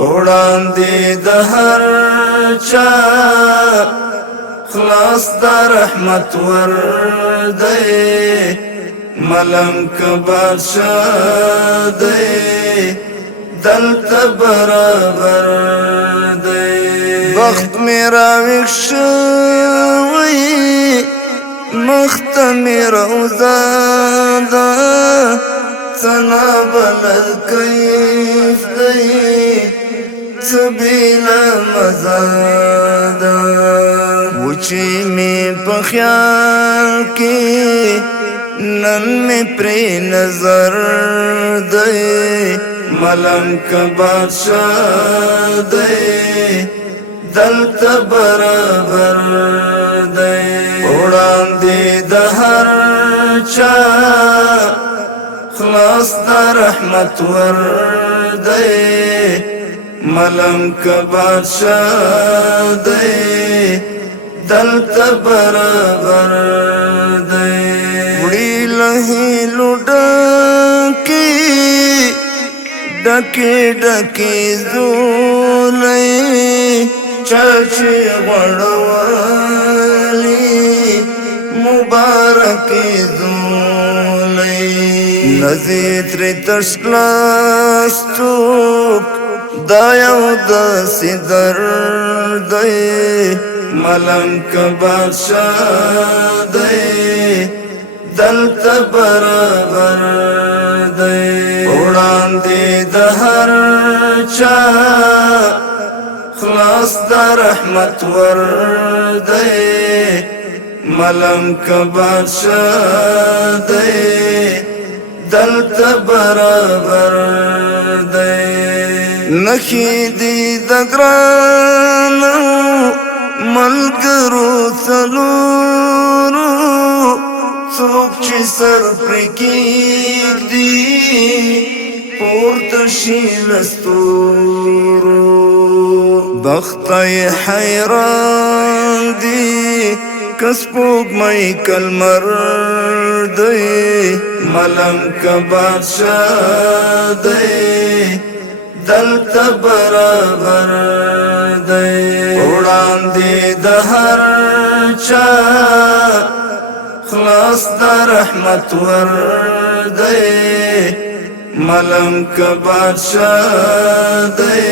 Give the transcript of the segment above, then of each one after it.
وړاندې د هر چا خلاص د رحمت ور دی ملنګ بادشاہ دی دلته برابر دی وخت میرا ویښ شوی مخت میرا وزاده څنا بلد کیف دی سبیلا مزاده وچی می په خیال کې نن می پری نظر دی ملنګ بادشاہ دی دلته برابر دی وړاندې د هر چا خلاص د رحمت ور دی ملنګ بادشاہ دی دلته برابر دی وړي لهي لوډکی ډکی ډکی زولې چاچی غړولې مبارک زولې نزیت ری تشلاستوک دا یو داسې درد دی ملنګ بادشاہ دی دلته برابر دی وړاندې د هر چا خلاص د رحمت ور دی ملنګ بادشاہ دی دلته برابر دی نخی دی د ګرانو ملګرو څلورو څوک چې سر پرې کېږدي پورته شي له ستورو بخته یې حیران دي که سپوږمۍ که لمر دی ملنګ بادشاہ دی دلته برابر دی وړاندې د هر چا خلاص د رحمت ور دی ملنګ بادشاہ دی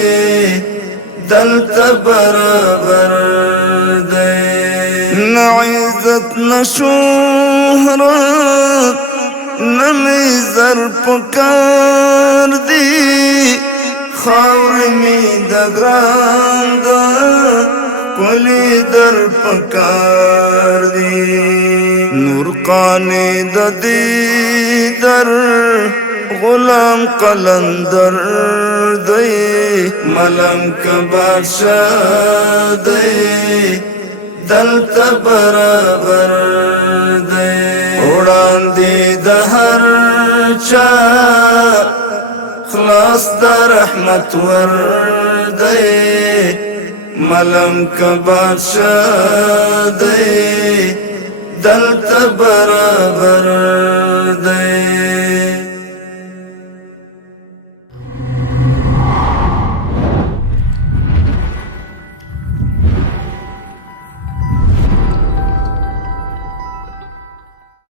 دلته برابر دی نه عزت نه شهرت نه مې زر پکار دی خاورې مې د ګران ده کلی در پکار دی نورقانی د دې در غلام قلندر دی ملنګ بادشاہ دی دلته برابر دی وړاندې د هر چا خلاص د رحمت ور دی ملنګ بادشاہ دی دلته برابر دی